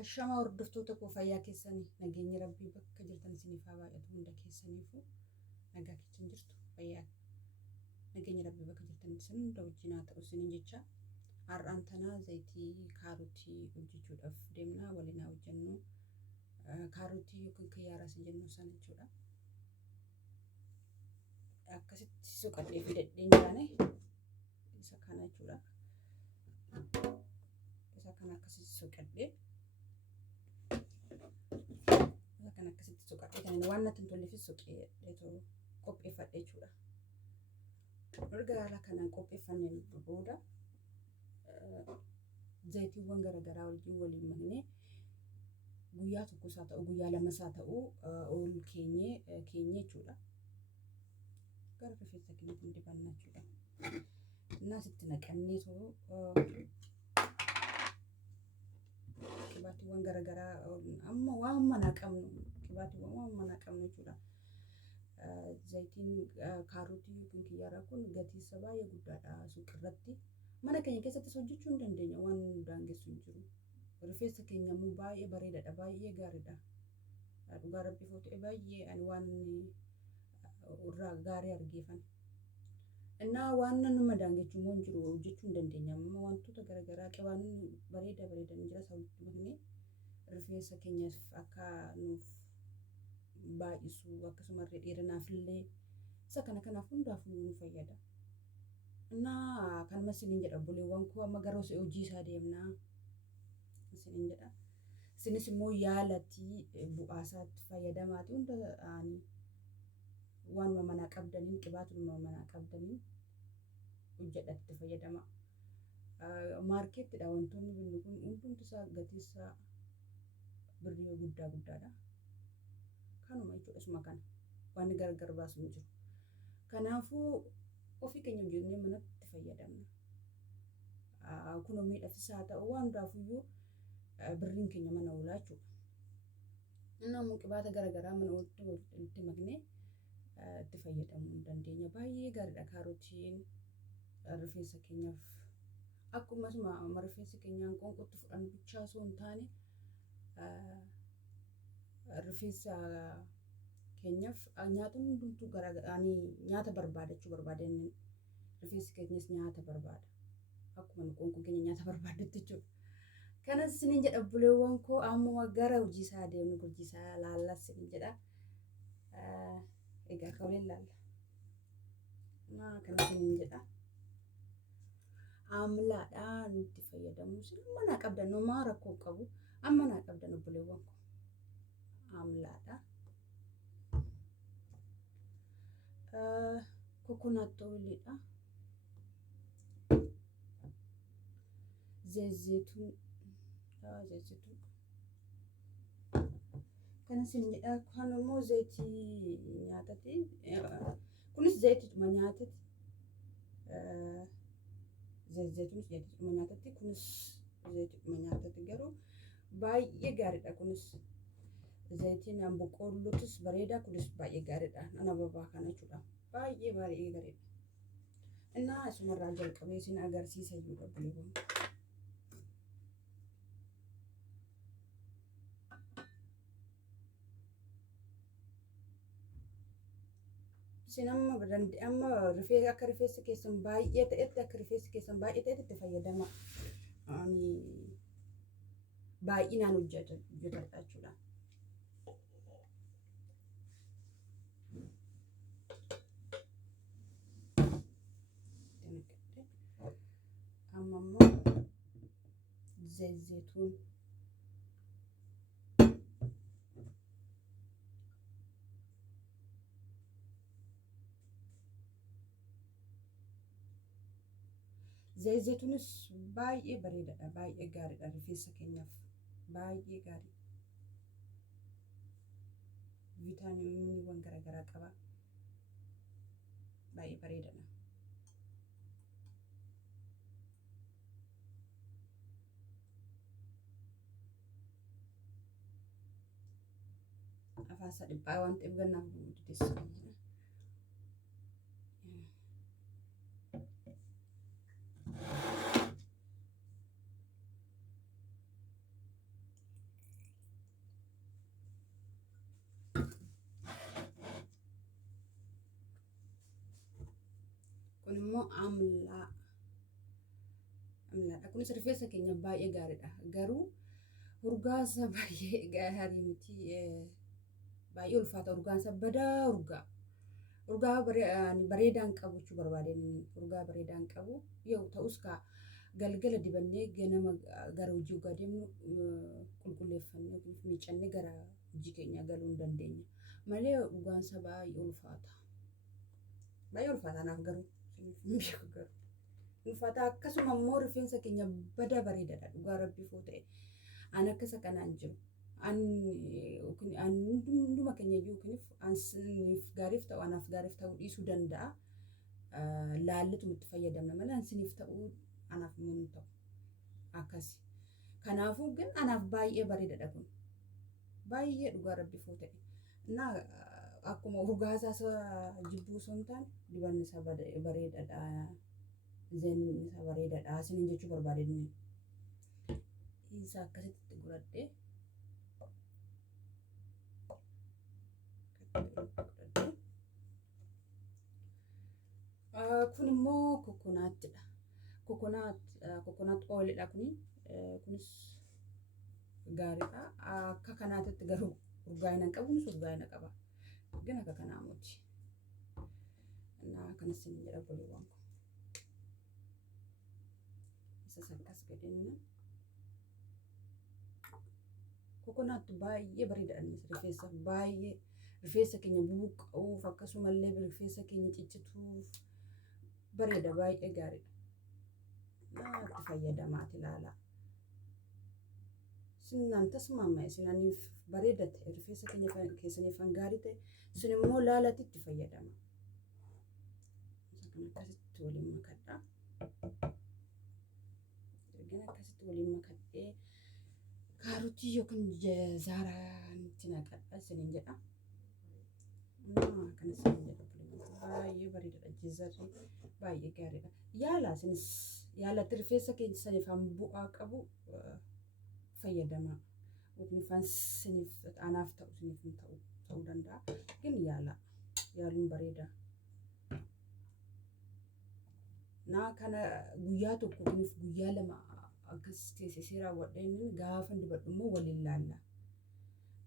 Ashama hordoftoota koo fayyaa keessanii nageenyi rabbii bakka jirtan isiniif haa baay'atu hunda keessaniifuu nagaa keessan jirtu fayyaa nageenyi rabbii bakka jirtan isin hunda wajjin haa ta'u isiniin jecha har'aan tanaa zayitii kaarotii hojjechuudhaaf deemnaa waliin haa hojjennu kaarotii yookiin kiyyaaraa isin jennu sana jechuudha. Akkasitti suqadhee fidadheen jaane isa kana jechuudha. Isa kana akkasitti suqadhee kan akkasitti suqadhee kan waan natti hin tolleefis suqee qopheeffadhe jechuudha. Erga haala kanaan qopheeffanneen booda zayitiiwwan garaagaraa waliin maknee guyyaa tokkos haa ta'u guyyaa lamas haa ta'u ol keenyee jechuudha. Gara rifeensa keenyatti dibanna jechuudha. Innas itti naqannee qibaatiiwwan garaagaraa amma waan manaa qabnu qibaatiiwwan waan manaa qabnu jechuudha. Zayitiin kaarotii yookiin kiyyaaraa kun gatii isaa baay'ee guddaadha suuqirratti. Mana keenya keessattis hojjechuu hin dandeenya waan nu daangessu hin jiru. Rifeensa keenya immoo baay'ee bareedaadha baay'ee gaariidha. Dhugaa rabbiif yoo ta'e baay'ee ani waan irraa gaarii argeefan. Innaa waan nama daangechuu immoo hin jiru hojjechuu hin dandeenya. Amma wantoota garaagaraa qibaan bareedan jira isaanitti maknee rifeensa keenyaaf akka nuuf baay'isu akkasumallee dheerinaaf illee isa kanaaf hundaafuu nu fayyada. Innaa kanuma isiniin jedha buleewwan koo amma gara hojii isaa deemnaa isiniin jedha. Isinis immoo yaalatii bu'aasaatti fayyadamaati hunda waanuma manaa qabdaniin qibaatuma manaa qabdaniin hojjedhatti fayyadama. Maarkeettidha wantoonni binnu kun hundumti isaa gatii isaa birrii guddaadha. Kanuma jechuudha isuma kana waan gargar baasu hin jiru. Kanaafuu ofii keenya hojjennee manatti fayyadamna. Kunoo miidhagsiis haa ta'u waan hundaafuyyuu birriin keenya mana oolaa jechuudha. Innaa immoo qibaata garaagaraa mana itti maknee itti fayyadamuu hin dandeenya. Baay'ee gaariidha kaarotiin rifeensa keenyaaf. Akkuma rifeensi keenyaan qoonqootti fudhannu bichaa osoo hin taane rifeensa keenyaaf nyaata hundumtuu nyaata barbaadachuu barbaadan rifeensi keenyas nyaata barbaada. Akkuma qoonqoon keenya nyaata barbaadutti jechuudha. Kanas isiniin jedha buleewwan koo amma gara hojii isaa deemnu hojii isaa laallaa isiniin jedha. Egaa akka waliin laalla. Kana isiniin jedha. Amlaadhaan itti fayyadamu isin manaa qabdan homaa rakkoo qabu amma naa qabdan buleewwan koo. Amlaadha. Kokonat oiliidha. Zayituun. Kan isin jedha kan immoo zayitii nyaatati. Kunis zayitiidhuma nyaatati. Zayituunis zayitiidhuma nyaatati kunis zayitiidhuma nyaatati garuu baay'ee gaariidha kunis. Zayitiin boqqollootis bareeda kunis baay'ee gaariidha. Ana babaa kana jechuudha. Baay'ee gaariidha. Innaa isumarraa jalqabee isin agarsiisa jechuudha buleewwan. Isin amma akka rifeensi keessan baay'ee ta'etti itti fayyadama. Baay'inaan hojjetadha jechuudha. Amma immoo zayituun. Zayituunis baay'ee bareedaadha baay'ee gaariidha rifeensa keenyaaf baay'ee gaarii. Viitaaminiiwwan garaagaraa qaba. Baay'ee bareedaadha. Afaan isaa dhiphaa waan ta'eef gannaaf guddeessa. immoo amlaadha. Kunis rifeensa keenya baay'ee gaariidha. Garuu urgaansa baay'ee gaarii miti. Baay'ee ulfaata urgaansa badaa urgaa. Urgaa bareedaan qabu jechuu barbaadeen urgaa bareedaan qabu yoo ta'us galgala dibannee ganama gara hojii ugaa deemnu qulqulleeffannee miicannee gara hojii keenya galuu hin dandeenya. Malee urgaansa baay'ee ulfaata. Baay'ee ulfaata naaf garuu ulfaata akkasuma immoo rifeensa keenya badaa bareedaadha dhugaa rabbiifoo ta'e. An akkasa kanaan jiru. Hunduma keenya iyyuu ansiniif gaariif ta'u anaaf gaariif ta'uu dhiisuu danda'a. Laallitu itti fayyadamna malee ansiniif ta'uu anaaf immoo hin ta'u. Akkasi. Kanaafuu ግን anaaf baay'ee bareedaadha kun. Baay'ee dhugaa rabbiifoo ta'e. Naa akkuma urgaasaa jibbuu osoo hin taane dibanni isaa bareedaadha. Zeenni isaa bareedaadha. Isiniin jechuu barbaadeen isa akkasitti godhadhee kun immoo kokonaattidha. Kokonaat oilidha kunis gaariidha. Akka kanaatitti garuu urgaa'ina hin qabu urgaa'ina qaba. ግን akka kanaa miti. Kanas hin jedha boliiwwan kun. Isas akkas godheenna. Kokonaatti baay'ee bareedaadha baay'ee rifeensa keenya bubuqqa'uuf akkasumallee rifeensa keenya ciccituuf bareeda baay'ee gaariidha. Itti fayyadamaati ilaala. Sinaan tasmaama isinaniif bareeda ta'e rifeensa keenya keessaniif kan gaarii ta'e isin immoo laalatti itti fayyadama. Isa kan akkasitti waliin makadha. Erga akkasitti waliin makadhee kaarotii yookiin zaaraa itti naqadha isiniin jedha. Kan isiniin jedha baay'ee bareedaadha. Jizarri baay'ee gaariidha. Yaalatti rifeensa keessaniif bu'aa qabu fayyadama. Yookiin siniif anaaf ta'u siniif hin ta'uu danda'a. ግን yaaluun bareeda. Kana guyyaa tokko guyyaa lama akkas teessisee raawwadheen gaafa dibadhu immoo waliin laalla.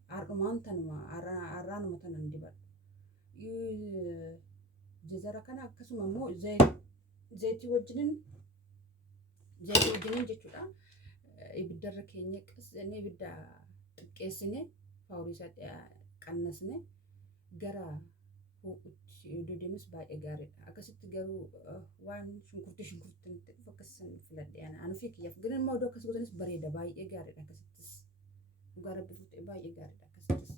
Har'aanuma tanan dibadhu. Jizara kana akkasuma immoo zayitii wajjinin jechuudha. Ibiddarra keenya qasnee ibidda xiqqeessine faaworii isaa qannasne gara ho'utti yoo deemus baay'ee gaariidha. Akkasitti garuu waan shunkurtii akkasitti filadhee ana ofii kiyyaaf ግን immoo iddoo akkas gootanis bareeda baay'ee gaariidha. Akkasittis dhugaa rabbiif ta'e baay'ee gaariidha akkasittis.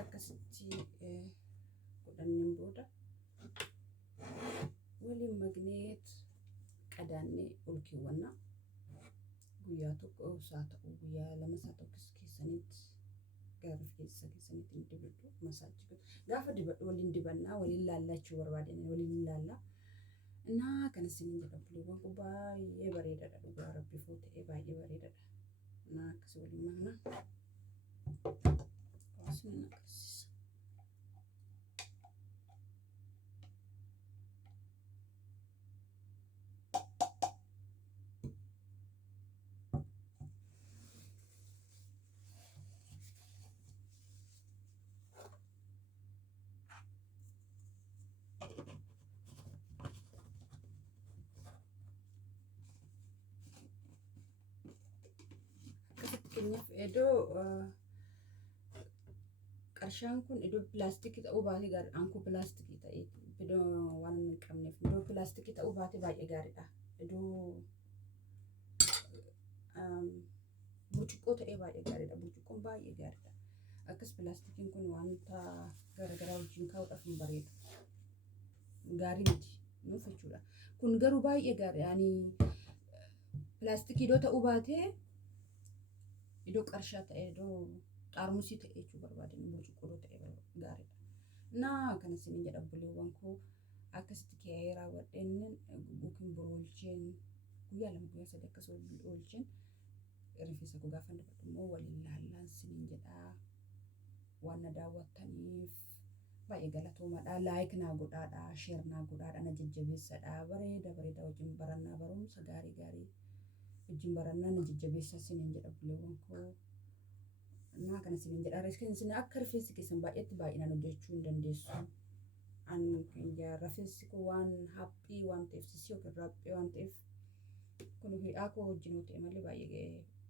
Akkasitti godhanneen booda waliin magneet qadaannee ol keewwanna. Guyyaa tokko isaa ta'u guyyaa lama isaa tokko keessanitti gara rifeensa keessanitti dibadhu masaajii gaafa dibadhu waliin dibannaa waliin laallachuu barbaadeen waliin laalla. Kan isiniin jedha boliiwwan kun baay'ee bareedaadha dhugaa rabbiifoo ta'e baay'ee bareedaadha. Akkasii waliin magna. Keenyaaf iddoo qarshaan kun iddoo pilaastikii ta'uu baatee gaariidha. Ankoo pilaastikii ta'e iddoo waan hin qabneef iddoo pilaastikii ta'uu baatee baay'ee gaariidha. Iddoo burcuqqoo ta'ee baay'ee gaariidha. Burcuqqoon baay'ee gaariidha. Akkas pilaastikiin kun wanta garaagaraa wajjin kaa'uudhaaf hin bareedu. Gaarii miti nuuf jechuudha. Kun garuu baay'ee gaarii. pilaastikii iddoo ta'uu baatee iddoo qarshaa ta'e iddoo xaarmusii ta'e jechuu barbaadeen burcuqqoo ta'e gaariidha. Naa kan isin jedha buleewwan koo akkasitti ka'ee raawwadheen yookiin boolcheen guyyaa 2 guyyaa 3 akkas oolcheen rifeensa koo gaafa dabadhu immoo waliin laallaan isin jedha waan na daawwattaniif baay'ee galatoomaadha. Laayik naa godhaadha, sheer naa godhaadha, na jajjabeessadha. Bareeda wajjin barannaa barumsa gaarii wajjin barannaa na jajjabeessa isin jedha buleewwan koo. Naa kan isin jedha rifeensi akka rifeensi keessan baay'eetti baay'inaan hojjechuu hin dandeessu. Rifeensi koo waan haphii waan ta'eef sisii yookiin raphii waan ta'eef kun hidhaa koo wajjin ta'e malee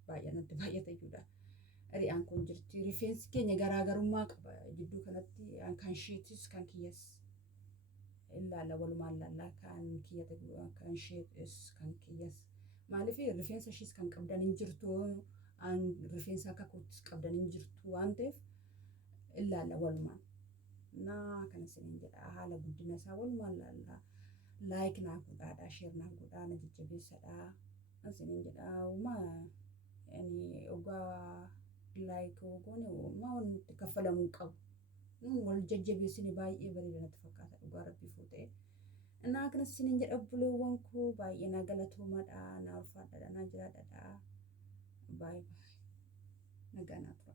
baay'inatti baay'ata jechuudha. Ri'aan kun jirti rifeensi keenya garaagarummaa qaba jidduu kanatti kan isheetis kan kiyyas ilaala walumaan ilaalla kan kiyyata kan isheetis kan kiyyas maaliif rifeensa ishees kan qabdan hin jirtu rifeensa akka kootis qabdan hin jirtu waan ta'eef ilaala walumaan naa kan isin jedha haala guddina isaa walumaan ilaalla laayik naa godhaadha sheer naa godhaa na jajjabeessadha isin jedha ogaa like goone wanti kaffalamuu qabu. Wal jajjabeessine baay'ee bareeda natti fakkaata dhugaa rabbii fuutee. Naa kanas isin jedha buleewwan koo baay'ee na galatoomaadha na ulfaadhaadha na jiraadhaadha. Baay'ee nagaa naaf.